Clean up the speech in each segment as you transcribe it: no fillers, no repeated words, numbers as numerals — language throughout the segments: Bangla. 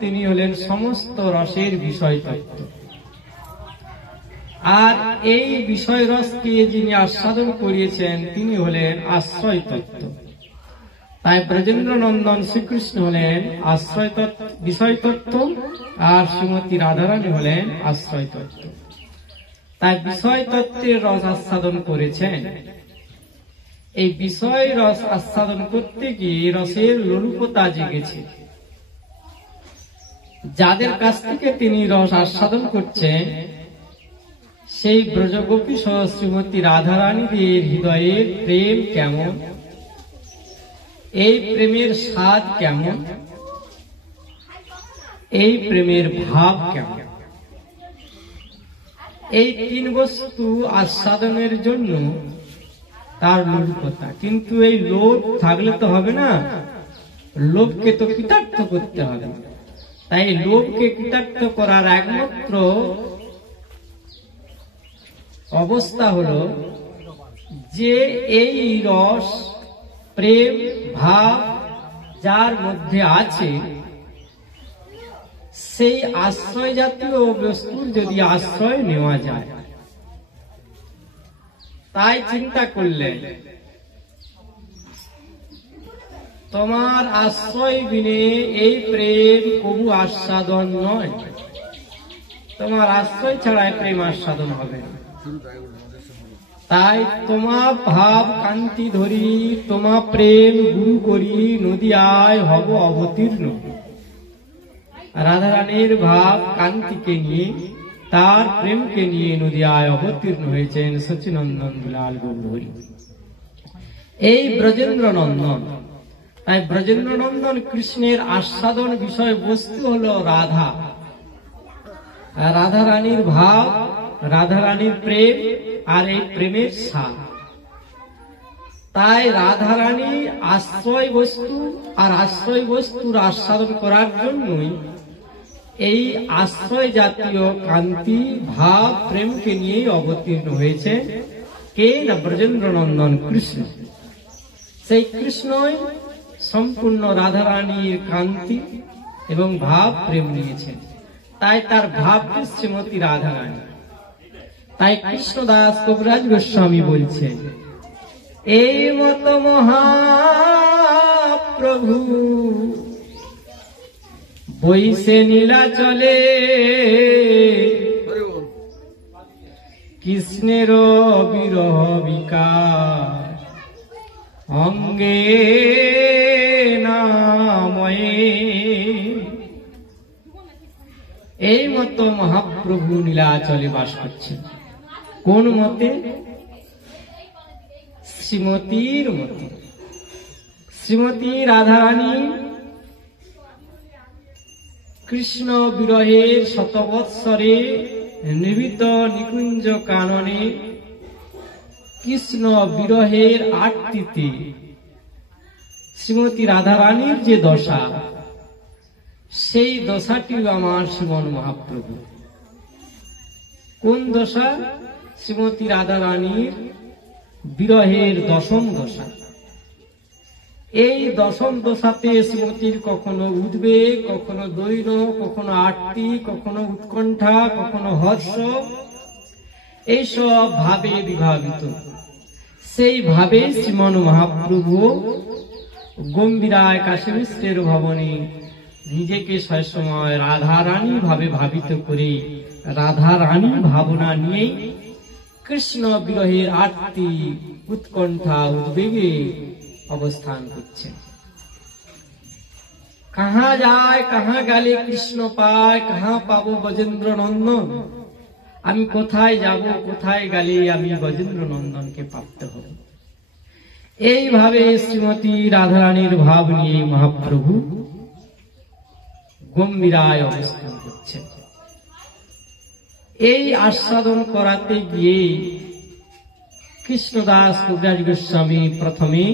তিনি হলেন সমস্ত রসের বিষয় তত্ত্ব। আর এই বিষয় রসকে যিনি আস্বাদন করিয়েছেন তিনি হলেন আশ্রয় তত্ত্ব। তাই ব্রজেন্দ্র নন্দন শ্রীকৃষ্ণ হলেন আশ্রয় তত্ত্ব, বিষয় তত্ত্ব, আর শ্রীমতী রাধারানী হলেন আশ্রয় তত্ত্ব। তাই বিষয় তত্ত্বের রস আস্বাদন করেছেন। এই বিষয় রস আস্বাদন করতে গিয়ে রসের লোলুপতা জেগেছে। যাদের কাছ থেকে তিনি রস আস্বাদন করছেন সেই ব্রজগোপী সহ শ্রীমতী রাধারানীদের হৃদয়ের প্রেম কেমন, এই প্রেমের স্বাদ কেমন, এই প্রেমের ভাব কেমন, এই তিন বস্তু আস্বাদনের জন্য তার লোলুপতা। কিন্তু এই লোভ থাকলে তো হবে না, লোভকে তো কৃতার্থ করতে হবে। তাই লোভকে কৃতার্থ করার একমাত্র অবস্থা হলো যে এই রস প্রেম ভাব যার মধ্যে আছে সেই আশ্রয় জাতীয় বস্তুর যদি আশ্রয় নেওয়া যায়। তাই চিন্তা করলেন তোমার আশ্রয় বিনে এই প্রেম কবু আস্বাদন নয়, তোমার আশ্রয় ছাড়া প্রেম আস্বাদন হবে না। তাই তোমা ভাব কান্তি ধরি, তোমা প্রেম গুরু করি, নদিয়ায় হব অবতীর্ণ। রাধারানীর ভাব কান্তিকে নিয়ে, তার প্রেমকে নিয়ে নদিয়ায় অবতীর্ণ হয়েছেন সচিনন্দন দুলাল গৌরহরি, এই ব্রজেন্দ্র নন্দন। তাই ব্রজেন্দ্র নন্দন কৃষ্ণের আস্বাদন বিষয় বস্তু হল রাধা, রাধারানীর ভাব, রাধারানীর প্রেম, আর এই প্রেমের স্বাদ। তাই রাধারানী আশ্রয় বস্তু, আর আশ্রয় বস্তুর আস্বাদন করার জন্যই এই আশ্রয় জাতীয় কান্তি ভাব প্রেমকে নিয়ে অবতীর্ণ হয়েছে কে না ব্রজেন্দ্র নন্দন কৃষ্ণ। সেই কৃষ্ণই সম্পূর্ণ রাধারানীর কান্তি এবং ভাব প্রেম নিয়েছেন। তাই তার ভাবকে শ্রীমতী রাধারানী। তাই কৃষ্ণদাস কবিরাজ গোস্বামী বলছেন এই মত মহাপ্রভু বৈশে নীলাচলে কৃষ্ণের বিরহ বিকার অঙ্গে নাময়ে। এই মতো মহাপ্রভু নীলাচলে বাস করছেন। কোন মতে? শ্রীমতীর মতে। শ্রীমতী রাধারানী কৃষ্ণ বিরহের শতবৎসরে নিবিত নিকুঞ্জ কাননে কৃষ্ণ বিরহের আরতিতে শ্রীমতী রাধারানীর যে দশা, সেই দশাটিও আমার শ্রীমন মহাপ্রভু। কোন দশা? শ্রীমতী রাধারানীর বিরহের দশম দশা। এই দশম দশাতে শ্রীমতীর কখনো উদ্বেগ, কখনো দৈন্য, কখনো আরতি, কখনো উৎকণ্ঠা, কখনো হর্ষ, এইসব ভাবে বিভাবিত। সেই ভাবে শ্রীমন মহাপ্রভু গম্ভীরায় কাশী মিশ্রের ভবনে নিজেকে সবসময় রাধারানী ভাবে ভাবিত করে রাধারানী ভাবনা নিয়েই কৃষ্ণ বিরহের আরতি, উৎকণ্ঠা, উদ্বেগে অবস্থান করছেন। কাহা যায়, কাহা গেলে কৃষ্ণ পায়, কাহা পাবো ব্রজেন্দ্র নন্দন। আমি কোথায় যাব, কোথায় গেলে আমি ব্রজেন্দ্র নন্দনকে প্রাপ্ত হব। এইভাবে শ্রীমতী রাধারানীর ভাব নিয়ে মহাপ্রভু গম্ভীরায় অবস্থান করছেন। এই আস্বাদন করাতে গিয়ে কৃষ্ণদাস কবিরাজ গোস্বামী প্রথমে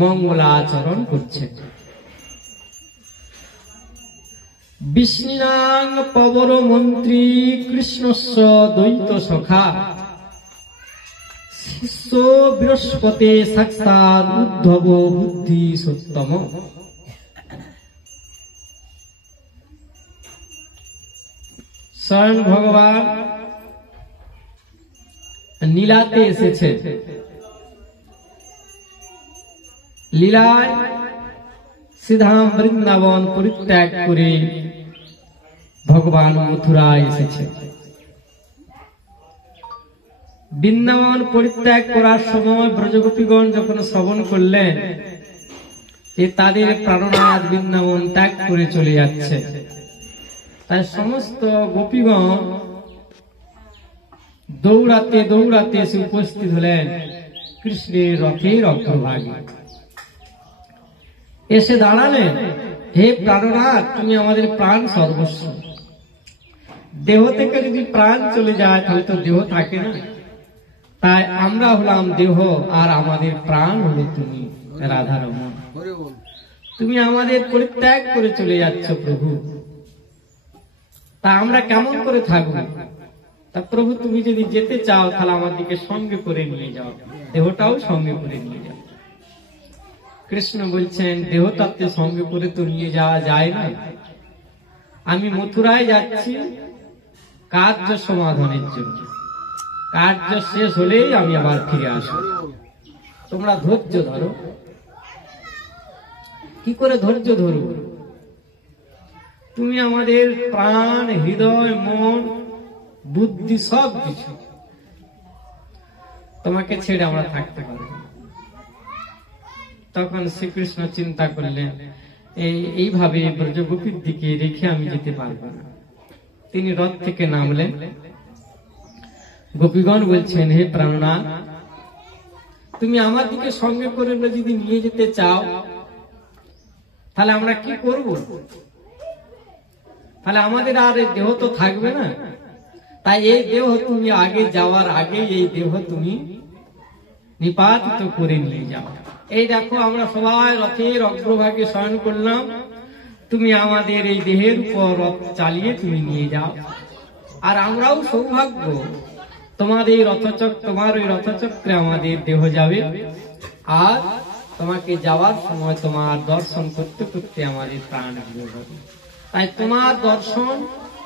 মঙ্গলাচরণ করছেন। বিষ্ণুনাং পবর মন্ত্রী কৃষ্ণস্য দ্বৈত সখা শিষ্য বৃহস্পতি সাক্ষাৎ উদ্ধব বুদ্ধি সত্তম। স্বয়ং ভগবান লীলাতে এসেছে। লীলায় শ্রীধাম বৃন্দাবন পরিত্যাগ করে ভগবান মথুরায় এসেছে। বৃন্দাবন পরিত্যাগ করার সময় ব্রজগোপীগণ যখন শ্রবণ করলেন যে তাদের প্রাণনাথ বৃন্দাবন ত্যাগ করে চলে যাচ্ছে, তাই সমস্ত গোপীগণ দৌড়াতে দৌড়াতে এসে উপস্থিত হলেন কৃষ্ণের রথের অগ্রভাগে। এসে দাঁড়ালেন, হে প্রাণনাথ, তুমি আমাদের প্রাণ সর্বস্ব। দেহ থেকে যদি প্রাণ চলে যায় তাহলে তো দেহ থাকে না, তাই আমরা হলাম দেহ আর আমাদের প্রাণ হলো তুমি রাধারমণ। তুমি আমাদের পরিত্যাগ করে চলে যাচ্ছ প্রভু, তা আমরা কেমন করে থাকবো? তা প্রভু তুমি যদি যেতে চাও তাহলে আমাদেরকে সঙ্গে করে নিয়ে যাও, দেহটাও সঙ্গে করে নিয়ে যাও। কৃষ্ণ বলছেন, দেহটাকে সঙ্গে করে তো নিয়ে যাওয়া যায় না। আমি মথুরায় যাচ্ছি কার্য সমাধানের জন্য, কার্য শেষ হলেই আমি আবার ফিরে আসবো। তোমরা ধৈর্য ধরো। কি করে ধৈর্য ধরো? তুমি আমাদের প্রাণ, হৃদয়, মন, বুদ্ধি সব কিছু, তোমাকে ছেড়ে আমরা থাকতে পারবো না। তখন শ্রীকৃষ্ণ চিন্তা করলেন, এইভাবে ব্রজগোপীর দিকে রেখে আমি যেতে পারবো না। তিনি রথ থেকে নামলেন। গোপীগণ বলছেন, হে প্রাণনাথ, তুমি আমার দিকে সঙ্গে করে যদি নিয়ে যেতে চাও তাহলে আমরা কি করব? তাহলে আমাদের আর এই দেহ তো থাকবে না, তাই এই দেহ তুমি আগে যাওয়ার আগে এই দেহ তুমি নিপাতিত করে নিয়ে যাও। এই দেখো আমরা সবাই রথের অগ্রভাগে শয়ন করলাম, তুমি আমাদের এই দেহের উপর রথ চালিয়ে তুমি নিয়ে যাও। আর আমরাও সৌভাগ্য, তোমার এই রথচক্রে আমাদের দেহ যাবে, আর তোমাকে যাওয়ার সময় তোমার দর্শন করতে করতে আমাদের প্রাণ বিয়োগ হবে। তাই তোমার দর্শন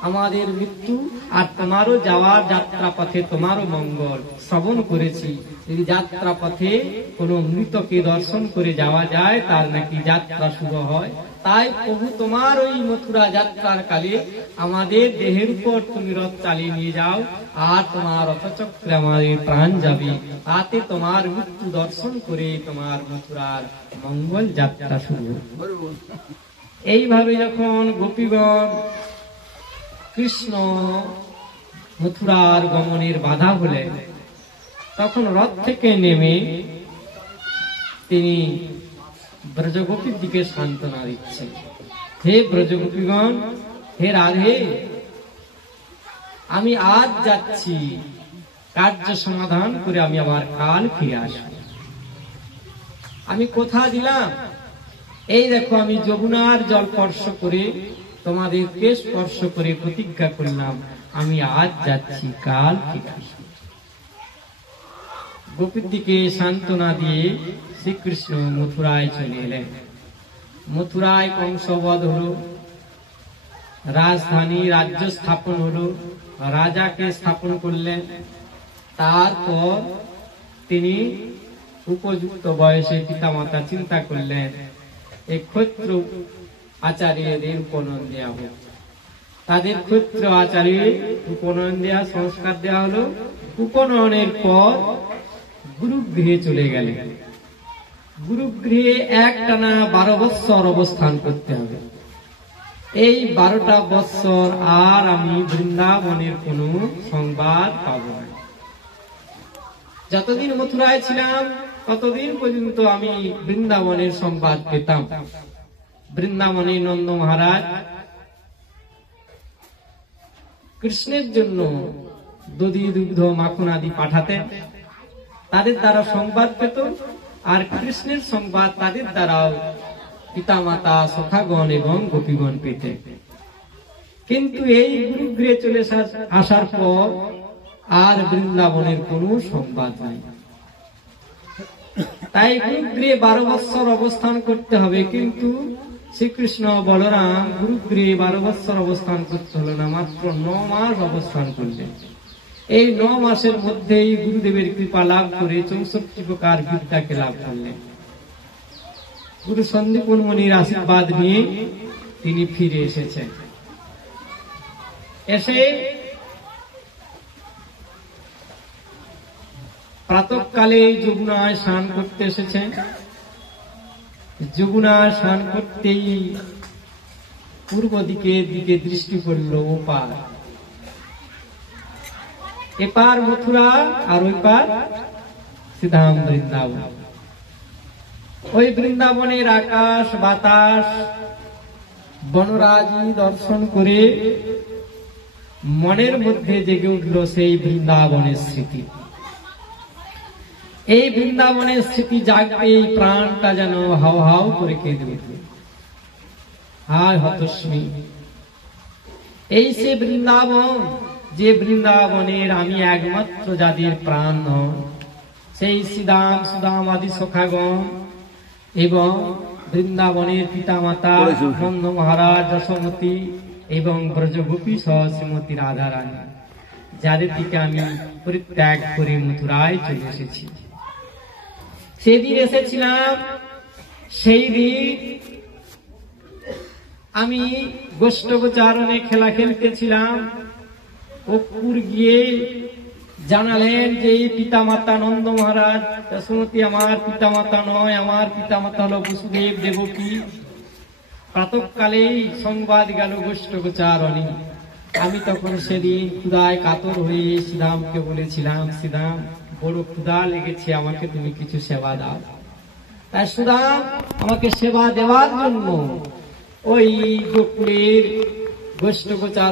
আমাদের মৃত্যু, আর তোমারও যাওয়ার যাত্রা পথে তোমারও মঙ্গল শ্রবণ করেছি। যদি যাত্রা পথে কোনো মৃতকে দর্শন করে যাওয়া যায় তার নাকি যাত্রা শুরু হয়। তাই প্রভু তোমার ওই মথুরা যাত্রার কালে আমাদের দেহের উপর তুমি রথ চালিয়ে নিয়ে যাও, আর তোমার রথচক্রে আমাদের প্রাণ যাবে, তাতে তোমার মৃত্যু দর্শন করে তোমার মথুরার মঙ্গল যাত্রা শুরু। এইভাবে যখন গোপীগণ কৃষ্ণ মথুরার গমনের বাধা হলেন, তখন রথ থেকে নেমে তিনি ব্রজগোপীর দিকে সান্ত্বনা দিচ্ছেন। হে ব্রজগোপীগণ, হে রাধে, আমি আজ যাচ্ছি, কার্য সমাধান করে আমি আবার কাল ফিরে আসব। আমি কথা দিলাম, এই দেখো আমি যমুনার জল স্পর্শ করে তোমাদেরকে স্পর্শ করে প্রতিজ্ঞা করলাম, আমি আজ যাচ্ছি, কাল ফিরে আসব। গোপীর দিকে সান্ত্বনা দিয়ে শ্রীকৃষ্ণ মথুরায় চলে এলেন। মথুরায় কংসবধ হলো, রাজধানী রাজ্য স্থাপন হলো, রাজাকে স্থাপন করলেন। তারপর তিনি উপযুক্ত বয়সে পিতামাতা চিন্তা করলেন এই ক্ষত্র আচার্যদের উপনয়ন দেওয়া হোক। তাদের ক্ষত্র আচার্য উপনয়ন দেওয়া, সংস্কার দেওয়া হলো। উপনয়নের পর গুরুগৃহে চলে গেলেন। গুরুগৃহে একটানা 12 বৎসর অবস্থান করতে হবে। এই 12টা বৎসর আর আমি বৃন্দাবনের কোন সংবাদ পাব না। যতদিন মথুরায় ছিলাম ততদিন পর্যন্ত আমি বৃন্দাবনের সংবাদ পেতাম। বৃন্দাবনে নন্দ মহারাজ কৃষ্ণের জন্য দধি, দুগ্ধ, মাখন আদি পাঠাতেন, তাদের দ্বারা সংবাদ পেত, আর কৃষ্ণের সংবাদ তাদের দ্বারাও পিতামাতা, সখাগণ এবং গোপীগণ পেতেন। কিন্তু এই গুরুগৃহে চলে আসার পর আর বৃন্দাবনের কোন সংবাদ নাই। তাই গুরুগৃহে 12 বৎসর অবস্থান করতে হবে, কিন্তু শ্রীকৃষ্ণ বলরাম গুরুগৃহে 12 বৎসর অবস্থান করতে হলো না, মাত্র 9 মাস অবস্থান করলেন। এই 9 মাসের মধ্যেই গুরুদেবের কৃপা লাভ করে 64 প্রকার বিদ্যাকে লাভ করলেন। গুরু সন্দীপন মুনির আশীর্বাদ নিয়ে তিনি ফিরে এসেছেন। এসে প্রাতঃকালে যমুনায় স্নান করতে এসেছেন। যমুনায় স্নান করতেই পূর্ব দিকে দৃষ্টি পড়ল ওপার। এপার মথুরা আর ওই পার শ্রীধাম বৃন্দাবন। ওই বৃন্দাবনের আকাশ বাতাস বনরাজি দর্শন করে মনের মধ্যে জেগে উঠল সেই বৃন্দাবনের স্মৃতি। এই বৃন্দাবনের স্মৃতি জাগতে এই প্রাণটা যেন হাও হাও করে কেঁদে উঠল। হায় হতস্মি, এই সে বৃন্দাবন, যে বৃন্দাবনের আমি একমাত্র যাদের প্রাণ, সেই শ্রীদাম সুদাম আদি সখাগণ এবং বৃন্দাবনের পিতামাতা নন্দ মহারাজ, যশোমতী এবং ব্রজগোপী সহ শ্রীমতী রাধারানী, যাদের দিকে আমি পরিত্যাগ করে মথুরায় চলে এসেছি। সেদিন এসেছিলাম, সেই দিন আমি গোষ্ঠগোচারণে খেলা খেলতেছিলাম। অপুর গিয়ে জানালেন যে এই পিতামাতা নন্দ মহারাজ, যশোমতী আমার পিতামাতা নয়, আমার পিতামাতা হল বসুদেব দেবকী। প্রাতঃকালেই সংবাদ গেল গোষ্ঠগোচারণে। আমি তখন সেদিন ক্ষুধায় কাতর হয়ে শ্রীরামকে বলেছিলাম, শ্রীরাম বড় ক্ষুধা লেগেছে, আমাকে তুমি কিছু সেবা দাও। তাই শ্রীরাম আমাকে সেবা দেওয়ার জন্য ওই গোকুলের গোষ্ঠগোচার